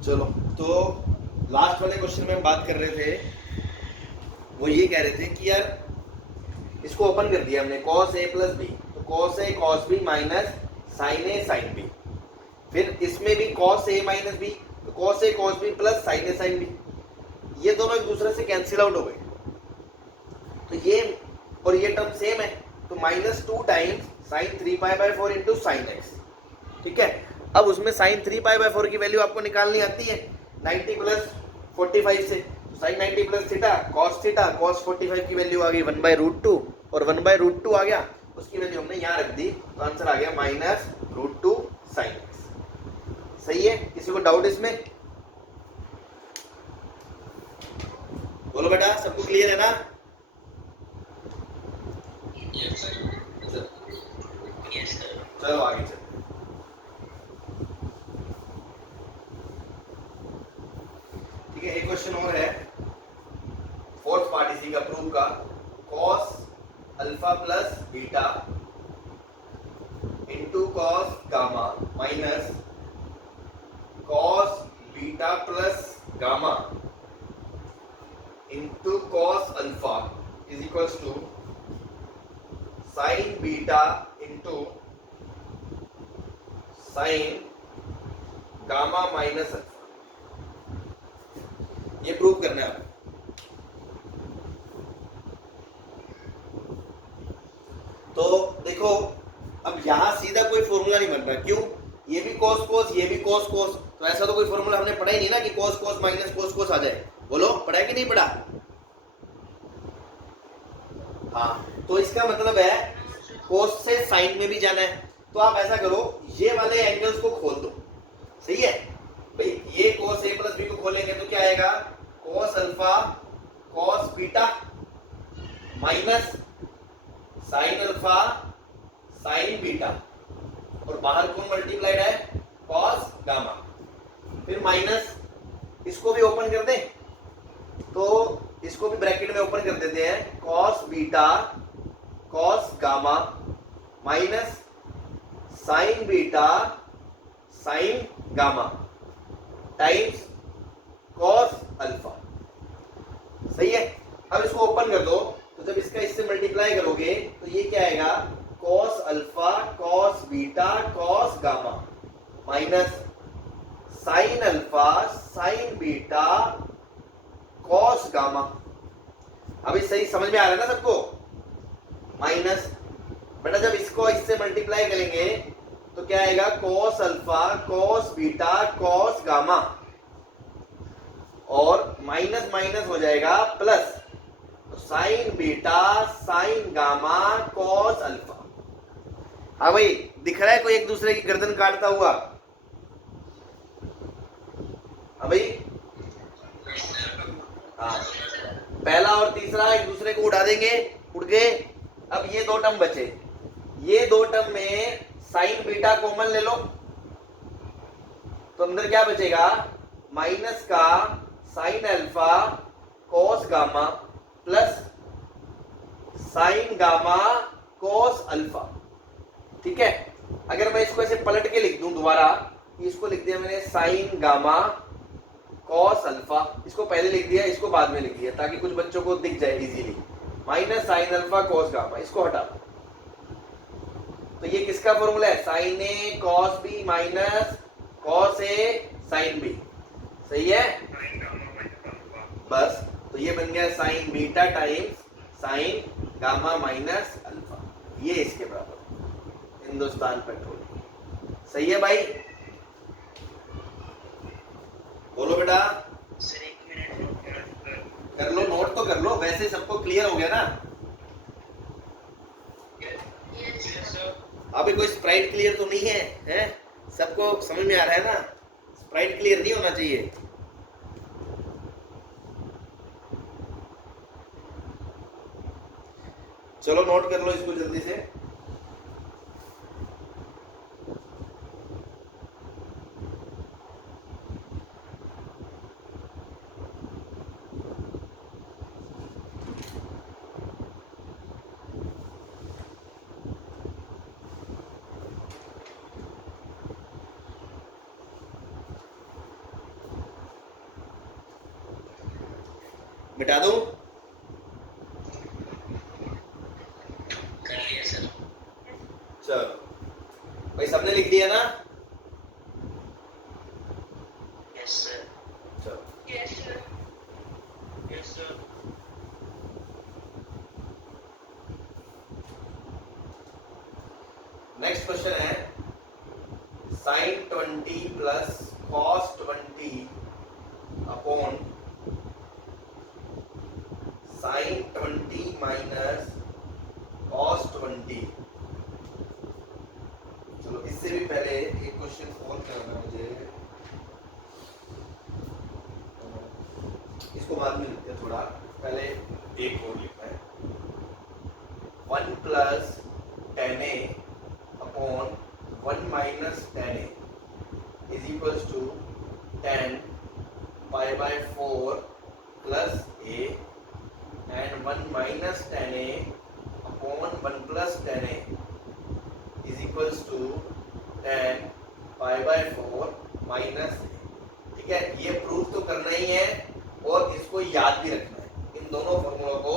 चलो, तो लास्ट वाले क्वेश्चन में हम बात कर रहे थे, वो ये कह रहे थे कि यार इसको ओपन कर दिया हमने cos a प्लस बी, तो cos a cos b minus sin a sin b, फिर इसमें भी cos a माइनस b, तो cos a cos b plus sin a sin b, ये दोनों एक दूसरे से कैंसिल आउट हो गए, तो ये और ये टर्म सेम है, तो minus two times sine three pi by four into sine x. ठीक है, अब उसमें sine three pi by four की वैल्यू आपको निकालनी आती है 90 प्लस 45 से, साइन 90 प्लस थीटा कॉस 45 की वैल्यू आ गई 1/√2 और 1/√2 आ गया, उसकी वैल्यू हमने यहाँ रख दी, तो आंसर आ गया -√2 साइन एक्स। सही है, किसी को डाउट इसमें? बोलो बेटा, सबको क्लियर है ना? चलो आगे चलो। ठीक है, एक क्वेश्चन और है, फोर्थ पार्ट इसी का प्रूव का, cos alpha plus beta into cos gamma minus cos beta plus gamma into cos alpha is equals to sine beta into sine gamma minus alpha, ये प्रूव करना है आपको। तो देखो, अब यहां सीधा कोई फॉर्मूला नहीं बन रहा, क्यों? ये भी cos cos, ये भी cos cos, तो ऐसा तो कोई फॉर्मूला हमने पढ़ा ही नहीं ना कि cos cos minus cos cos आ जाए। बोलो, पढ़ा है कि नहीं पढ़ा? हाँ, तो इसका मतलब है cos से साइन में भी जाना है, तो आप ऐसा करो, ये वाले एंगल्स को खोल दो। सही है भाई, ये cos a प्लस बी को खोलेंगे तो क्या आएगा, cos alpha cos beta minus sine alpha sign beta, और बाहर कौन मल्टीप्लाइड है, cos गामा, फिर माइनस, इसको भी ओपन कर दें, तो इसको भी ब्रैकेट में ओपन कर देते हैं, cos beta cos gamma minus sign beta sine gamma times cos alpha. सही है, अब इसको ओपन कर दो, तो जब इसका इससे मल्टीप्लाई करोगे तो ये क्या आएगा, cos alpha cos beta cos gamma minus sine alpha sign beta cos gamma. अभी सही समझ में आ रहा है ना सबको? माइनस, बेटा जब इसको इससे मल्टीप्लाई करेंगे तो क्या आएगा, cos alpha cos beta cos gamma, और माइनस माइनस हो जाएगा प्लस, तो sign beta sine gamma cos alpha. हाँ भाई, दिख रहा है कोई एक दूसरे की गर्दन काटता हुआ? हाँ भाई, हाँ, पहला और तीसरा एक दूसरे को उड़ा देंगे, उड़ गए। अब ये दो टर्म बचे, ये दो टर्म में साइन बीटा कॉमन ले लो, तो अंदर क्या बचेगा, माइनस का sine alpha cos gamma plus sign gamma cos alpha. ठीक है, अगर मैं इसको ऐसे पलट के लिख दूं दोबारा, इसको लिख दिया मैंने साइन गामा cos अल्फा, इसको पहले लिख दिया, इसको बाद में लिख दिया, ताकि कुछ बच्चों को दिख जाए easily, minus sine alpha cos gamma, इसको हटा दो, तो ये किसका फॉर्मूला है, साइन ए cos बी माइनस cos ए साइन बी। सही है, बस, तो ये बन गया sign beta times sign gamma minus alpha, ये इसके बराबर हिंदुस्तान पेट्रोलियम। सही है भाई, बोलो बेटा। कर लो, नोट तो कर लो, वैसे सबको क्लियर हो गया ना? अभी कोई स्प्राइट क्लियर तो नहीं है, हैं? सबको समझ में आ रहा है ना? स्प्राइट क्लियर नहीं होना चाहिए। चलो नोट कर लो इसको जल्दी से। मिटा दूं? कर लिया सर। चलो भाई सबने लिख दिया ना? Yes sir. चलो yes sir. Yes sir. Next question है sin 20 plus cos 20 upon sin 20 minus cos 20। चलो इससे भी पहले एक क्वेश्चन सॉल्व करना है मुझे, इसको बाद में लिखते हैं, थोड़ा पहले एक और लिखना है। 1 plus ten a upon 1 minus ten a is equals to 10 pi by 4 plus a and 1 minus ten a upon 1 plus ten a is equals to 10 pi by 4 minus a. ठीक है, ये प्रूफ तो करना ही है और इसको याद भी रखना है, इन दोनों फॉर्मूलों को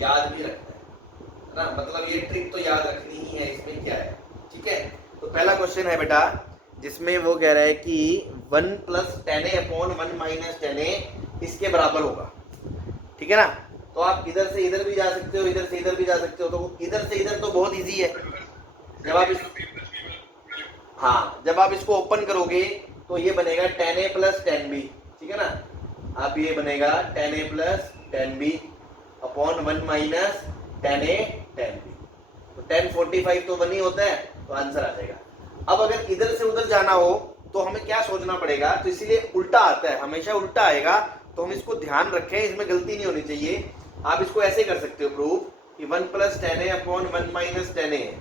याद भी रखना है ना, मतलब ये ट्रिक तो याद रखनी ही है, इसमें क्या है। ठीक है, तो पहला क्वेश्चन है बेटा जिसमें वो कह रहा है कि 1 plus ten a upon 1 minus ten ए इसके बराबर होगा। ठीक है ना, तो आप इधर से इधर भी जा सकते हो, इधर से इधर भी जा सकते हो, तो इधर से इधर तो बहुत इजी है। जब आप जब आप इसको ओपन करोगे तो ये बनेगा ten a plus ten b. ठीक है ना, अब ये बनेगा ten a plus ten b upon 1 minus ten a ten b, तो 1045 तो 1 ही होता है, तो आंसर आ जाएगा। अब अगर इधर से उधर जाना हो तो हमें क्या सोचना पड़ेगा, तो इसीलिए उल्टा आता है, हमेशा उल्टा आएगा, तो हम इसको ध्यान रखें, इसमें गलती नहीं होनी चाहिए। आप इसको ऐसे कर सकते हो प्रूफ कि 1 plus ten a upon 1 minus ten ए,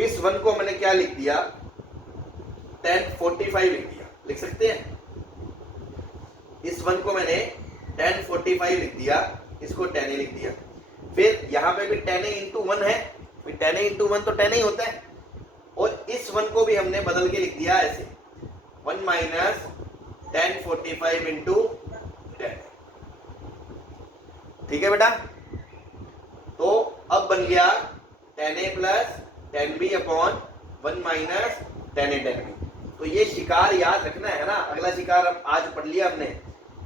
इस 1 को मैंने क्या लिख दिया, 1045 लिख दिया, लिख सकते हैं। इस 1 को मैंने 1045 लिख दिया, इसको 10 ए लिख दिया। फिर यहाँ पे भी 10 ए इंटू 1 है, 10 ए इंटू 1 तो 10 ही होता है, और इस 1 को भी हमने बदल के लिख दिया ऐसे 1 माइनस 1045 इंटू 10। ठीक है बेटा, तो अब बन गया 10 ए प्लस 10 बी अपॉन 1 माइनस 10 ए 10 बी। तो ये शिकार याद रखना है ना, अगला शिकार अब आज पढ़ लिया हमने।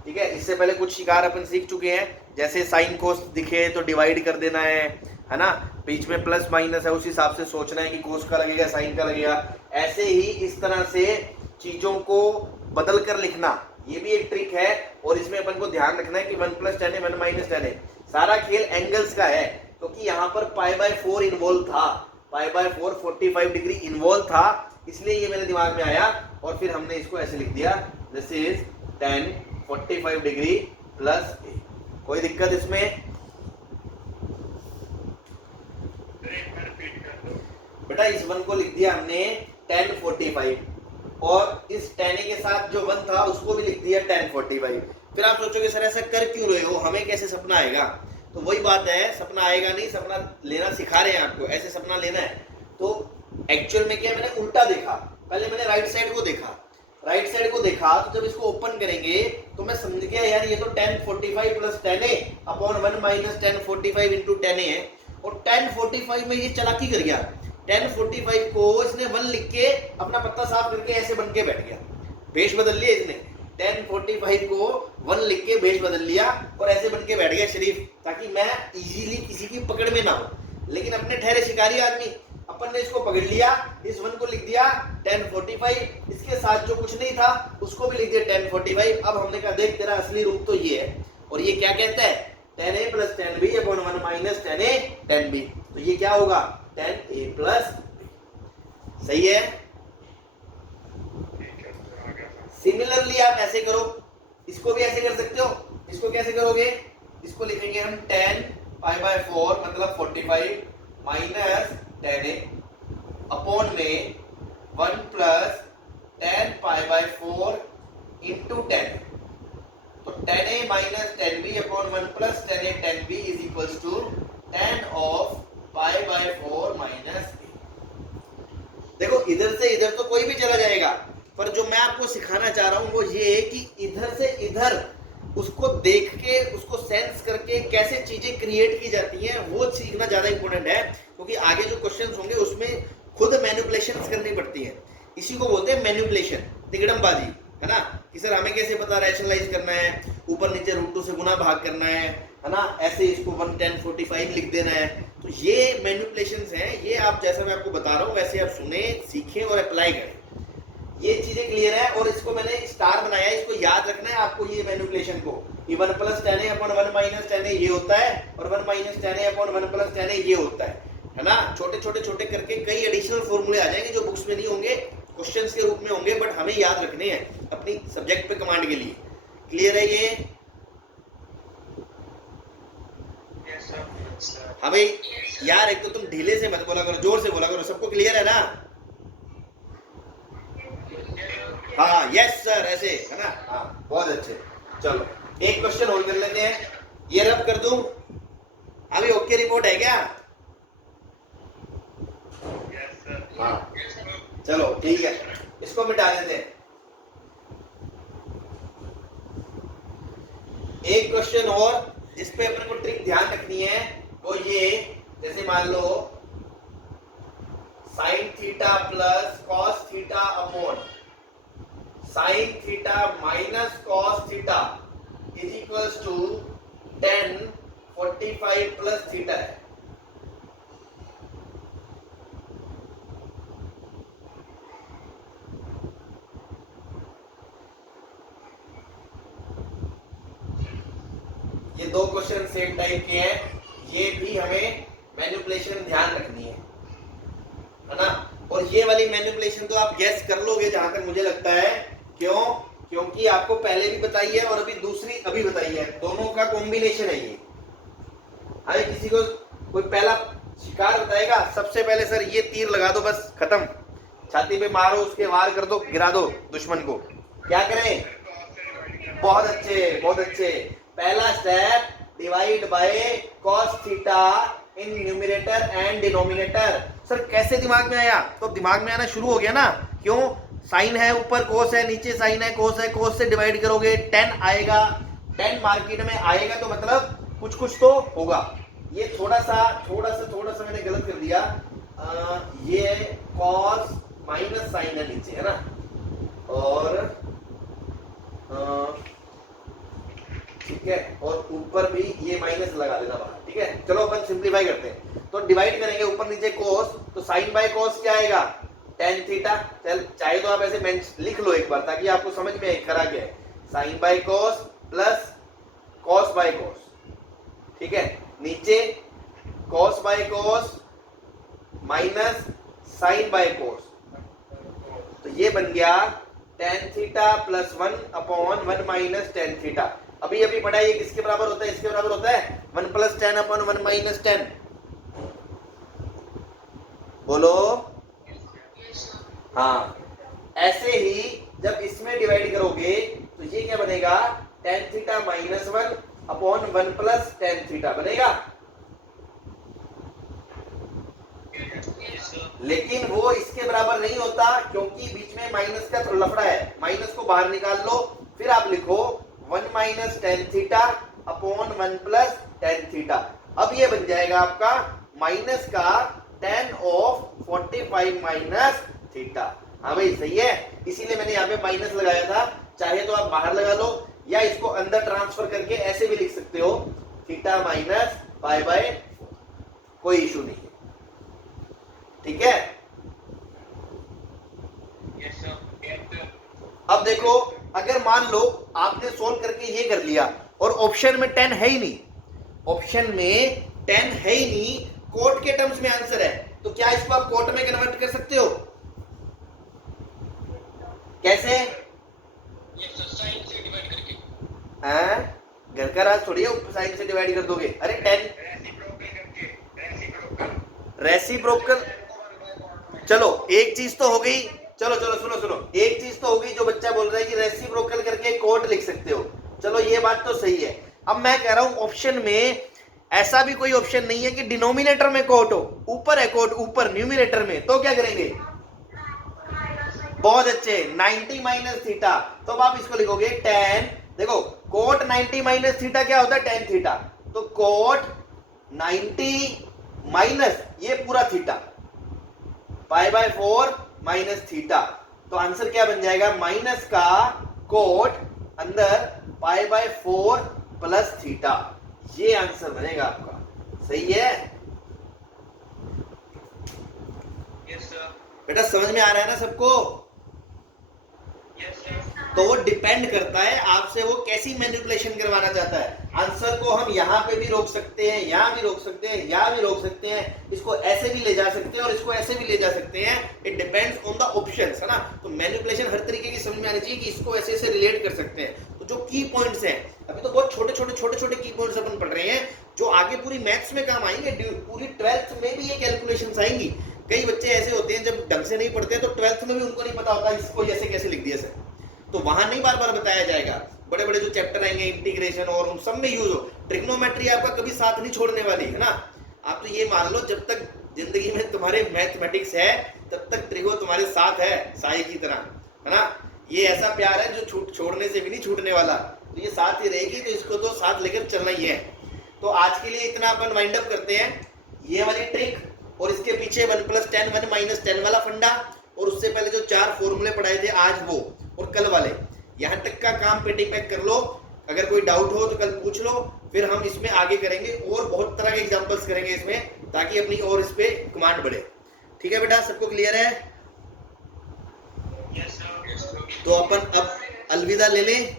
ठीक है, इससे पहले कुछ शिकार अपन सीख चुके हैं, जैसे साइन कोस दिखे तो डिवाइड कर देना है ना, बीच में प्लस माइनस है उस हिसाब से सोचना है कि कोस का लगेगा साइन का लगेगा। ऐसे ही इस तरह से चीजों को बदल कर लिखना, ये भी एक ट्रिक है, और इसमें अपन को ध्यान रखना है कि 1 प्लस टेन ए 1 माइनस टेन ए, सारा खेल एंगल्स का है, क्योंकि यहाँ पर पाई बाय 4 इन्वॉल्व था, पाई बाय 4 45 डिग्री इन्वॉल्व था, इसलिए ये मेरे दिमाग में आया और फिर हमने इसको ऐसे लिख दिया, दिस इज 10 45 डिग्री प्लस ए। कोई दिक्कत इसमें? बेटा इस 1 को लिख दिया हमने 1045 और इस 10 के साथ जो 1 था उसको भी लिख दिया 1045। फिर आप सोचोगे सर ऐसा कर क्यों रहे हो, हमें कैसे सपना आएगा? तो वही बात है, सपना आएगा नहीं, सपना लेना सिखा रहे हैं आपको, ऐसे सपना लेना है। तो एक्चुअल में क्या, मैंने उल्टा देखा, पहले मैंने राइट साइड को देखा, राइट साइड को देखा, तो जब इसको ओपन करेंगे तो मैं समझ गया यार ये तो 1045 प्लस 10 ए अपॉन 1 माइनस 1045 इंटू 10 ए है, और 1045 में ये चालाकी कर गया, 1045 को इसने 1 लिख के अपना पत्ता साफ करके ऐसे बन के बैठ गया, भेष बदल लिया इसने, 1045 को 1 लिख के भेष बदल लिया और ऐसे बन के बैठ गया शरीफ, ताकि मैं इजीली किसी की पकड़ में ना हो। लेकिन अपने ठहरे शिकारी आदमी, अपन ने इसको पकड़ लिया, इस 1 को लिख दिया 1045, इसके साथ जो कुछ नहीं था उसको भी लिख दिया 1045। अब हमने कहा देख तेरा असली रूप तो ये है, और ये क्या कहता है 10a plus 10b upon 1 minus 10a 10b, तो ये क्या होगा 10a प्लस b। सही है। सिमिलरली आप ऐसे करो, इसको भी ऐसे कर सकते हो। इसको कैसे करोगे, इसको लिखेंगे हम 10 पाई बाय 4 मतलब 45 माइनस 10a अपॉन में 1 प्लस 10 पाई बाय 4 इंटू 10, तो 10a minus 10b upon 1 plus 10a 10b is equals to 10 of pi by 4 minus a। देखो इधर से इधर तो कोई भी चला जाएगा, पर जो मैं आपको सिखाना चाह रहा हूं वो ये है कि इधर से इधर उसको देख के, उसको सेंस करके कैसे चीजें क्रिएट की जाती हैं वो सीखना ज्यादा इंपॉर्टेंट है, क्योंकि आगे जो क्वेश्चंस होंगे उसमें खुद मैनिपुलेशंस करनी पड़ती हैं। इसी को बोलते हैं मैनिपुलेशन, तिगड़मबाजी, है ना, कि सर हमें कैसे पता रैशनलाइज करना है, ऊपर नीचे √2 से गुना भाग करना है ना, ऐसे इसको 11045 लिख देना है। तो ये मैनिपुलेशंस हैं, ये आप जैसा मैं आपको बता रहा हूँ वैसे आप सुने, सीखें और अप्लाई करें। ये चीजें क्लियर है। और इसको मैंने स्टार बनाया है, इसको याद रखना है आपको, ये मैनिपुलेशन को, ये 1 + 10a / 1 - 10a ये होता है, और 1 - 10a / 1 + 10a ये होता है ना। छोटे छोटे छोटे करके कई एडिशनल फॉर्मूले आ जाएंगे जो बुक्स में नहीं होंगे, क्वेश्चंस के रूप में होंगे, बट हमें याद रखने हैं अपनी सब्जेक्ट पे कमांड के लिए। क्लियर है ये? Yes, sir. हमें यार, एक तो तुम ढीले से मत बोला करो, जोर से बोला करो। सबको क्लियर है ना? हाँ, यस सर, ऐसे है ना। हाँ, बहुत अच्छे। चलो एक क्वेश्चन और कर लेते हैं, ये रब कर दूं, अभी ओके रिपोर्ट है क्या? Yes, sir. हाँ, Yes, sir. चलो ठीक है, इसको मिटा देते हैं। एक क्वेश्चन और जिस पे अपन को ट्रिक ध्यान रखनी है वो ये, जैसे मान लो sin theta plus cos theta upon sin theta minus cos theta is equals to tan 45 plus theta है। ये दो क्वेश्चन सेम टाइप के हैं, ये भी हमें मैनिपुलेशन ध्यान रखनी है ना। और ये वाली मैनिपुलेशन तो आप गेस कर लोगे जहां तक मुझे लगता है। क्यों? क्योंकि आपको पहले भी बताई है और अभी दूसरी अभी बताई है, दोनों का कॉम्बिनेशन है ये। अरे किसी को कोई पहला शिकार बताएगा, सबसे पहले सर ये तीर लगा दो, बस खत्म, छाती पे मारो, उसके वार कर दो, गिरा दो दुश्मन को। क्या करें? बहुत अच्छे, बहुत अच्छे। पहला step, divide by cos theta in numerator and denominator. Sir कैसे दिमाग में आया? तो दिमाग में आना शुरू हो गया ना। क्यों? साइन है, ऊपर कोस है, नीचे साइन है, कोस है, कोस से डिवाइड करोगे 10 आएगा, 10 मार्केट में आएगा, तो मतलब कुछ तो होगा। ये थोड़ा सा मैंने गलत कर दिया। ये cos माइनस साइन है नीचे, है ना, और ठीक है, और ऊपर भी ये माइनस लगा देना बाहर। ठीक है, चलो अपन सिंप्लीफाई करते हैं। तो डिवाइड करेंगे ऊपर नीचे कोस, तो साइन बाय कोस क्या आएगा? tan theta. चल, चाहे तो आप ऐसे लिख लो एक बार ताकि आपको समझ में आए करा क्या है। Sine by cos plus cos by cos, ठीक है, नीचे cos by cos minus sine by cos, तो ये बन गया tan theta plus 1/1 minus tan theta. अभी अभी पढ़ा, ये किसके बराबर होता है? इसके बराबर होता है 1 + 10/1 माइनस 10। बोलो हाँ। ऐसे ही जब इसमें डिवाइड करोगे तो ये क्या बनेगा? tan theta minus 1/1 plus tan theta बनेगा। लेकिन वो इसके बराबर नहीं होता क्योंकि बीच में माइनस का लफड़ा है, माइनस को बाहर निकाल लो, फिर आप लिखो 1 minus tan theta upon 1 plus tan theta. अब ये बन जाएगा आपका माइनस का tan ऑफ 45 माइनस थीटा। हाँ भाई सही है, इसीलिए मैंने यहाँ पे माइनस लगाया था। चाहे तो आप बाहर लगा लो या इसको अंदर ट्रांसफर करके ऐसे भी लिख सकते हो, थीटा माइनस π/4, कोई इशू नहीं है। ठीक है, अब देखो, अगर मान लो आपने सोल्व करके ये कर लिया और ऑप्शन में 10 है ही नहीं, ऑप्शन में 10 है ही नहीं, कोट के टर्म्स में आंसर है, तो क्या इसको आप कोट में कन्वर्ट कर सकते हो? कैसे? साइन से डिवाइड करके। घर का राज थोड़ी है, साइन से डिवाइड कर दोगे। अरे 10 रेसिप्रोकल, चलो एक चीज तो हो गई। चलो सुनो, एक चीज तो हो गई, जो बच्चा बोल रहा है कि रेसिप्रोकल करके कोट लिख सकते हो, चलो ये बात तो सही है। अब मैं कह रहा हूं ऑप्शन में ऐसा भी कोई ऑप्शन नहीं है कि डिनोमिनेटर में कोट हो, ऊपर है कोट, ऊपर न्यूमिनेटर में, तो क्या करेंगे? बहुत अच्छे, 90 माइनस थीटा, तो अब आप इसको लिखोगे tan देखो कोट 90 माइनस थीटा क्या होता है, टेन थीटा। तो कोट 90 माइनस ये पूरा theta, pi by 4 minus theta. तो आंसर क्या बन जाएगा, माइनस का कोट अंदर पाई बाय 4 प्लस थीटा। ये आंसर बनेगा आपका, सही है यस सर। बेटा, समझ में आ रहा है ना सबको। Yes sir. तो वो डिपेंड करता है आपसे वो कैसी मैनिपुलेशन करवाना चाहता है। आंसर को हम यहाँ पे भी रोक सकते हैं, यहाँ भी रोक सकते हैं, यहाँ भी रोक सकते हैं, इसको ऐसे भी ले जा सकते हैं और इसको ऐसे भी ले जा सकते हैं। It depends on the options, है ना। तो मैनिपुलेशन हर तरीके की समझ में आनी चाहिए कि इसको ऐसे ऐसे रिलेट कर सकते हैं। तो जो की पॉइंट्स हैं, अभी तो बहुत छोटे छोटे की पॉइंट्स अपन पढ़ रहे हैं, जो आगे पूरी मैथ्स में काम आएंगे, पूरी 12th में भी ये कैलकुलेशंस आएंगी। कई बच्चे ऐसे होते हैं जब ढंग से नहीं पढ़ते हैं तो 12th में भी उनको नहीं पता होता इसको ऐसे कैसे लिख दिया सर। तो वहां नहीं बार बार बताया जाएगा, बड़े बड़े जो चैप्टर आएंगे इंटीग्रेशन और उन सब में यूज हो। ट्रिग्नोमेट्री आपका कभी साथ नहीं छोड़ने वाली, है ना। आप तो ये मान लो जब तक जिंदगी में तुम्हारे मैथमेटिक्स है तब तक ट्रिगो तुम्हारे साथ है, साई की तरह, है ना। ये ऐसा प्यार है जो छोड़ने से भी नहीं छूटने वाला, तो ये साथ ही रहेगी, तो इसको तो साथ लेकर चलना ही है। तो आज के लिए इतना अपन वाइंड अप करते हैं, ये वाली ट्रिक और इसके पीछे 1 + 10 1 - 10 वाला फंडा, और उससे पहले जो 4 फॉर्मूले पढ़ाए थे आज वो, और कल वाले, यहाँ तक का काम पेटी पैक कर लो। अगर कोई डाउट हो तो कल पूछ लो, फिर हम इसमें आगे करेंगे और बहुत तरह के एग्जांपल्स करेंगे इसमें, ताकि अपनी और इस पे कमांड बढ़े। ठीक है बेटा, सबको क्लियर है? Yes sir. तो अपन अब अलविदा ले लें।